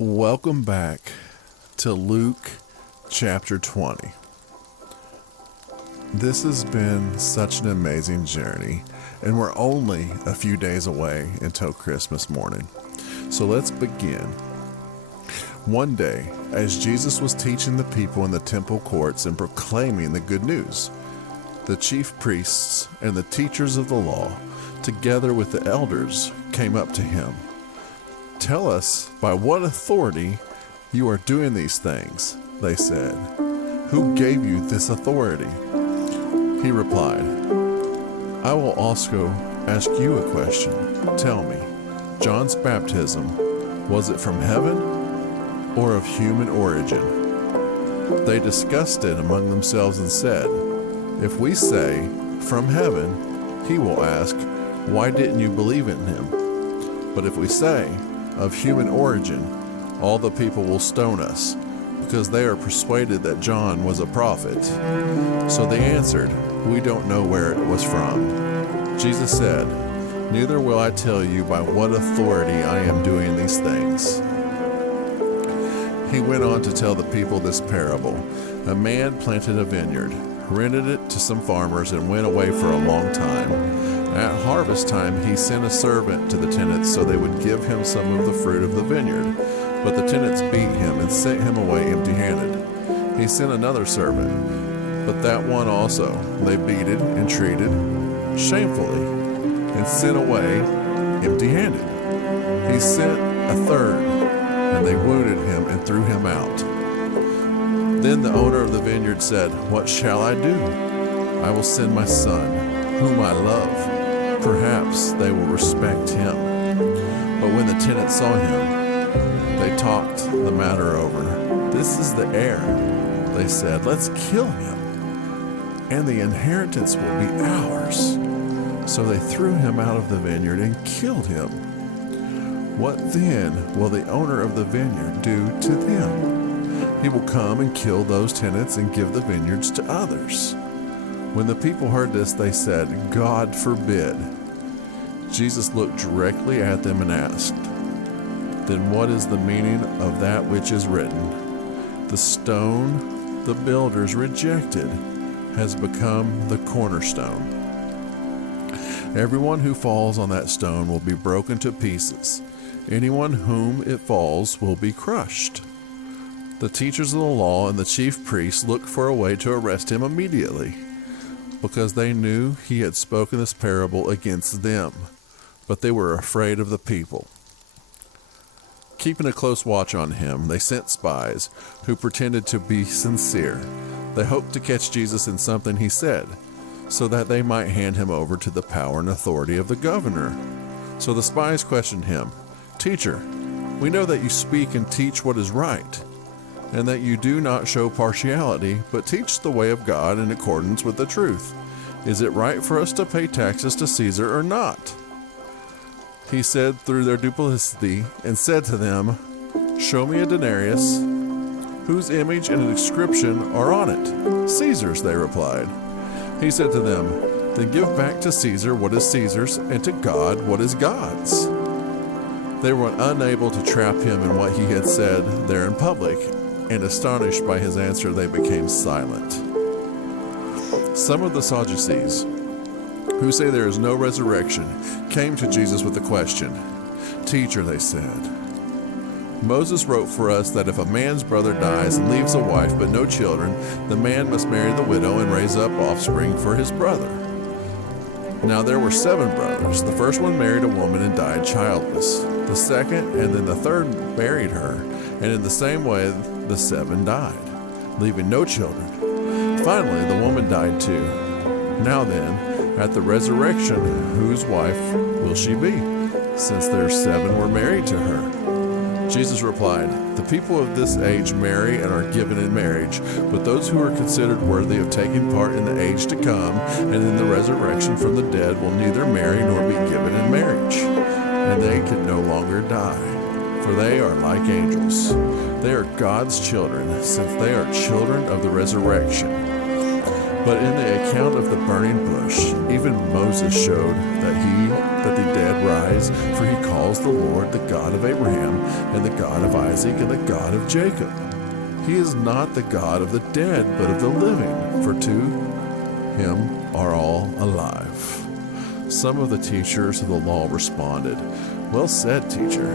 Welcome back to Luke chapter 20. This has been such an amazing journey, and we're only a few days away until Christmas morning. So let's begin. One day, as Jesus was teaching the people in the temple courts and proclaiming the good news, the chief priests and the teachers of the law, together with the elders, came up to him. "Tell us by what authority you are doing these things," they said. "Who gave you this authority?" He replied, "I will also ask you a question. Tell me, John's baptism, was it from heaven or of human origin?" They discussed it among themselves and said, "If we say, 'From heaven,' he will ask, 'Why didn't you believe in him?' But if we say, 'Of human origin,' all the people will stone us, because they are persuaded that John was a prophet." So they answered, "We don't know where it was from." Jesus said, "Neither will I tell you by what authority I am doing these things." He went on to tell the people this parable. A man planted a vineyard, rented it to some farmers, and went away for a long time. At harvest time, he sent a servant to the tenants so they would give him some of the fruit of the vineyard. But the tenants beat him and sent him away empty-handed. He sent another servant, but that one also they beat and treated shamefully and sent away empty-handed. He sent a third, and they wounded him and threw him out. Then the owner of the vineyard said, "What shall I do? I will send my son, whom I love. Perhaps they will respect him." But when the tenants saw him, they talked the matter over. "This is the heir," they said. "Let's kill him, and the inheritance will be ours." So they threw him out of the vineyard and killed him. What then will the owner of the vineyard do to them? He will come and kill those tenants and give the vineyards to others. When the people heard this, they said, "God forbid." Jesus looked directly at them and asked, "Then what is the meaning of that which is written? The stone the builders rejected has become the cornerstone. Everyone who falls on that stone will be broken to pieces. Anyone whom it falls will be crushed." The teachers of the law and the chief priests looked for a way to arrest him immediately, because they knew he had spoken this parable against them, but they were afraid of the people. Keeping a close watch on him, they sent spies who pretended to be sincere. They hoped to catch Jesus in something he said, so that they might hand him over to the power and authority of the governor. So the spies questioned him, "Teacher, we know that you speak and teach what is right, and that you do not show partiality, but teach the way of God in accordance with the truth. Is it right for us to pay taxes to Caesar or not?" He said through their duplicity and said to them, "Show me a denarius. Whose image and inscription are on it?" "Caesar's," they replied. He said to them, "Then give back to Caesar what is Caesar's, and to God what is God's." They were unable to trap him in what he had said there in public, and astonished by his answer, they became silent. Some of the Sadducees, who say there is no resurrection, came to Jesus with the question. "Teacher," they said, "Moses wrote for us that if a man's brother dies and leaves a wife but no children, the man must marry the widow and raise up offspring for his brother. Now there were 7 brothers. The first one married a woman and died childless. The second and then the third married her, and in the same way the 7 died, leaving no children. Finally, the woman died too. Now then, at the resurrection, whose wife will she be, since their 7 were married to her?" Jesus replied, "The people of this age marry and are given in marriage, but those who are considered worthy of taking part in the age to come and in the resurrection from the dead will neither marry nor be given in marriage, and they can no longer die, for they are like angels. They are God's children, since they are children of the resurrection. But in the account of the burning bush, even Moses showed that the dead rise, for he calls the Lord the God of Abraham, and the God of Isaac and the God of Jacob. He is not the God of the dead, but of the living, for to him are all alive." Some of the teachers of the law responded, "Well said, teacher."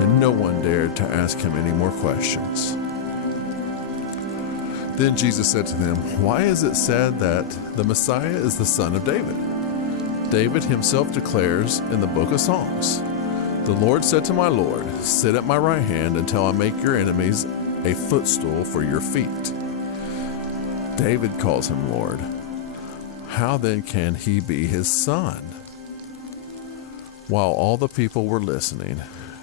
And no one dared to ask him any more questions. Then Jesus said to them, "Why is it said that the Messiah is the son of David? David himself declares in the book of Psalms, 'The Lord said to my Lord, sit at my right hand until I make your enemies a footstool for your feet.' David calls him Lord. How then can he be his son?" While all the people were listening,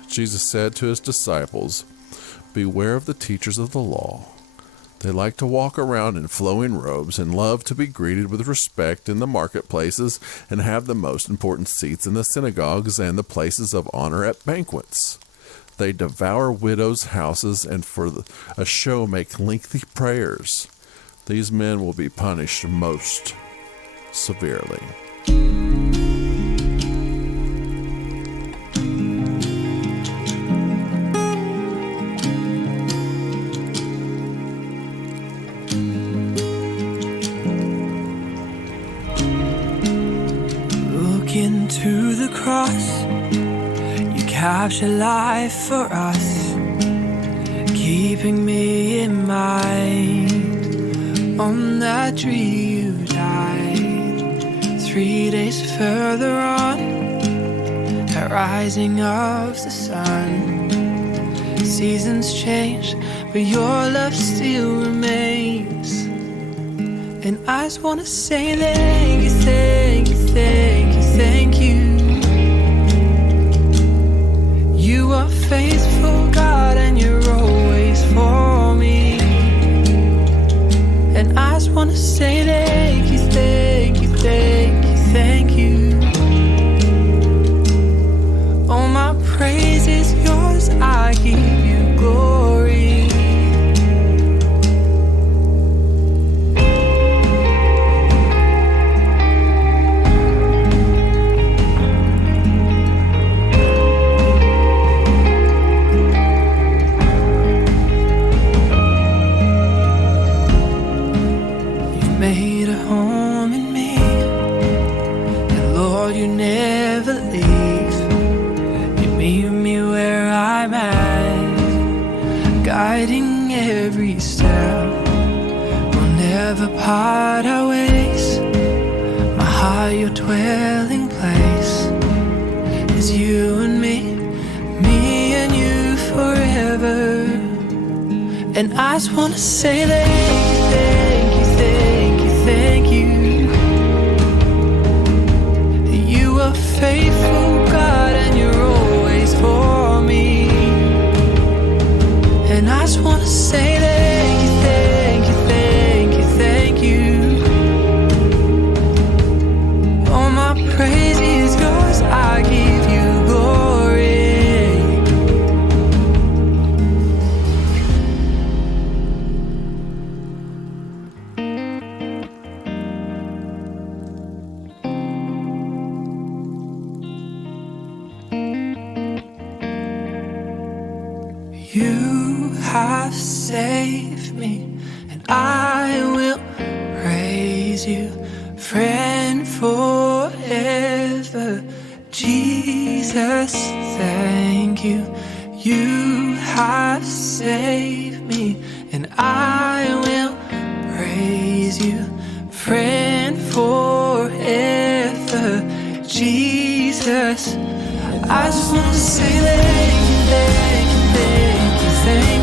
Jesus said to his disciples, "Beware of the teachers of the law. They like to walk around in flowing robes and love to be greeted with respect in the marketplaces and have the most important seats in the synagogues and the places of honor at banquets. They devour widows' houses and for a show make lengthy prayers. These men will be punished most severely." To the cross, you capture life for us, keeping me in mind. On that tree you died. 3 days further on, the rising of the sun. Seasons change, but your love still remains. And I just wanna say thank you, thank you, thank you, thank you. You are faithful, God, and you're always for me. And I just wanna say thank you, thank you, thank you, thank you. All my praise is yours, I give you glory. Made a home in me, and Lord, you never leave. You meet me where I'm at, guiding every step. We'll never part our ways. My heart, your dwelling place is you and me and you forever. And I just wanna say thank you, thank you, thank you, thank you. You are faithful, God, and you're always for me. And I just wanna say thank you, thank you, thank you, thank you. All my praise is yours, I give you glory. You have saved me, and I will praise you, friend, forever. Jesus, thank you. You have saved me, and I will praise you, friend, forever. Jesus, I just want to say thank you, thank you, thank you, thank you.